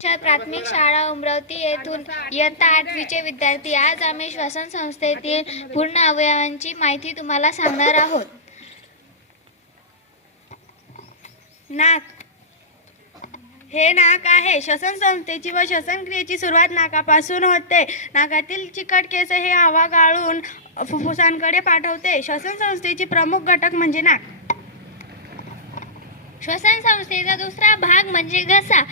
प्राथमिक शाळा अमरावती येथून इयत्ता 8वीचे विद्यार्थी. आज आम्ही श्वसन संस्थेतील पूर्ण अवयवांची माहिती तुम्हाला सांगणार आहोत. नाक. हे नाक आहे. श्वसन संस्थेची व श्वसन क्रियेची सुरुवात नाकापासून होते. नाकातील चिकट केस हे हवा गाळून फुफ्फुसांकडे पाठवते. श्वसन संस्थेचे प्रमुख घटक म्हणजे नाक. श्वसन संस्थेचा दुसरा भाग म्हणजे घसा.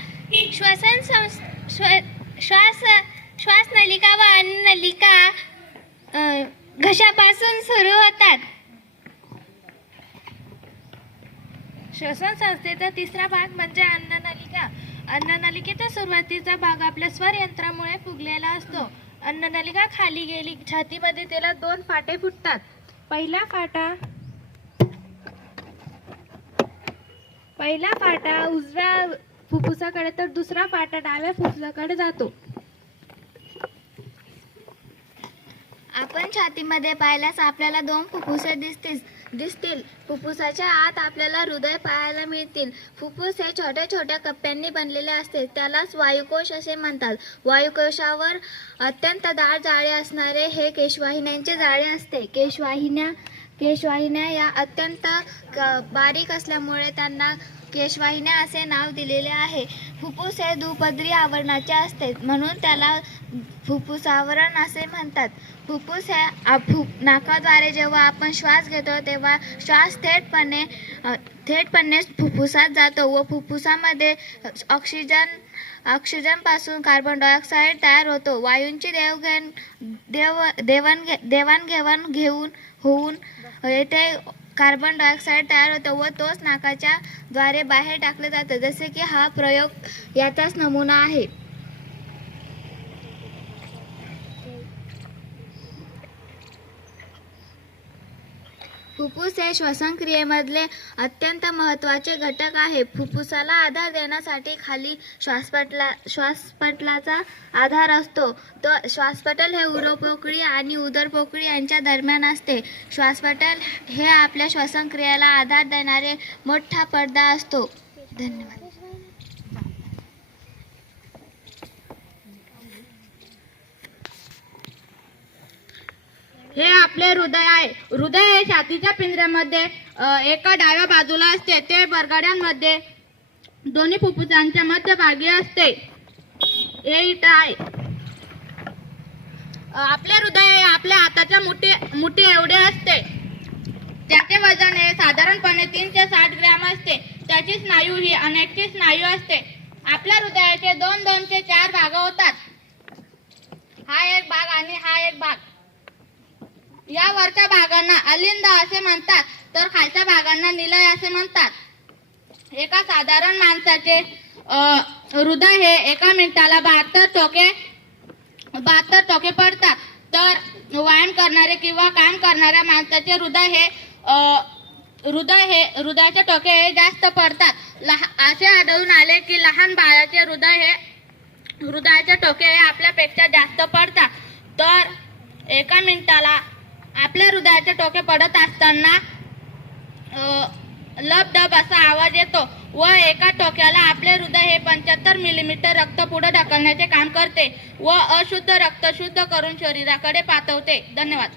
श्वासनलिका व अन्ननलिका घशापासून सुरू होतात. श्वसन संस्थेचा तिसरा भाग म्हणजे अन्ननलिका. अन्ननलिकेचा सुरुवातीचा भाग आपल्या स्वर यंत्रामुळे फुगलेला असतो. अन्ननलिका खाली गेली छातीमध्ये त्याला 2 फाटे फुटतात. पहिला फाटा उजव्या फुफ्फुसाकडे तर दुसरा फाटा डाव्या फुफ्फुसाकडे जातो. आपण छातीमध्ये पाहिल्यास आपल्याला 2 फुफ्फुसे दिसतील. फुफ्फुसाच्या आत आपल्याला हृदय पाहायला मिळतील. फुफ्फुस हे छोट्या छोट्या कप्प्यांनी बनलेले असते. त्यालाच वायुकोश असे म्हणतात. वायुकोशावर अत्यंत दाट जाळे असणारे हे केशवाहिन्यांचे जाळे असते. केशवाहिन्या या अत्यंत बारीक असल्यामुळे त्यांना केशवाहिन्या असे नाव दिलेले आहे. फुफ्फुस हे दुपदरी आवरणाचे असते, म्हणून त्याला फुफ्फुसावरण असे म्हणतात. फुफ्फुस हे नाकाद्वारे जेव्हा आपण श्वास घेतो तेव्हा श्वास थेटपणे फुफ्फुसात जातो व फुफ्फुसामध्ये ऑक्सिजन पासून कार्बन डायऑक्साईड तयार होतो. वायूंची देवाणघेवाण होऊन येथे कार्बन डायऑक्साईड तयार होतो व तोच नाकाच्या द्वारे बाहेर टाकले जाते. जसे की हा प्रयोग याचाच नमुना आहे. फुफ्फुस हे श्वसन क्रियेमधले अत्यंत महत्त्वाचे घटक आहे. फुफ्फुसाला आधार देण्यासाठी खाली श्वासपटलाचा आधार असतो. तो श्वासपटल हे उरोपोकळी आणि उदरपोकळी यांच्या दरम्यान असते. श्वासपटल हे आपल्या श्वसन क्रियेला आधार देणारे मोठा पडदा असतो. धन्यवाद. हे आपले हृदय आहे. हृदय हे छातीच्या पिंजऱ्यामध्ये एका डाव्या बाजूला असते. ते बरगड्यांमध्ये दोन्ही फुफ्फुसांच्या मध्यभागी असते. हे इथं आहे. आपले हृदय हे आपल्या हाताच्या मुठी एवढे असते. त्याचे वजन हे साधारणपणे 3 ते 60 ग्रॅम असते. त्याची स्नायू ही अनेकची स्नायू असते. आपल्या हृदयाचे 2 ते 4 भाग होतात. हा एक भाग आणि हा एक भाग. या वरच्या भागांना अलिंद असे म्हणतात, तर खालच्या भागांना निलय असे म्हणतात. एका साधारण माणसाचे हृदय हे एका मिनिटाला 72 ठोके पडतात. तर व्यायाम करणारे किंवा काम करणाऱ्या माणसाचे हृदयाचे ठोके हे जास्त पडतात. असे आढळून आले की लहान बाळाचे हृदयाचे ठोके हे आपल्यापेक्षा जास्त पडतात. तर एका मिनिटाला आपल्या हृदयाचे ठोके पडत असताना लबडब असा आवाज येतो व एका ठोक्याला आपले हृदय हे 75 मिलीमीटर रक्त पुढे ढकलण्याचे काम करते व अशुद्ध रक्त शुद्ध करून शरीराकडे पाठवते. धन्यवाद.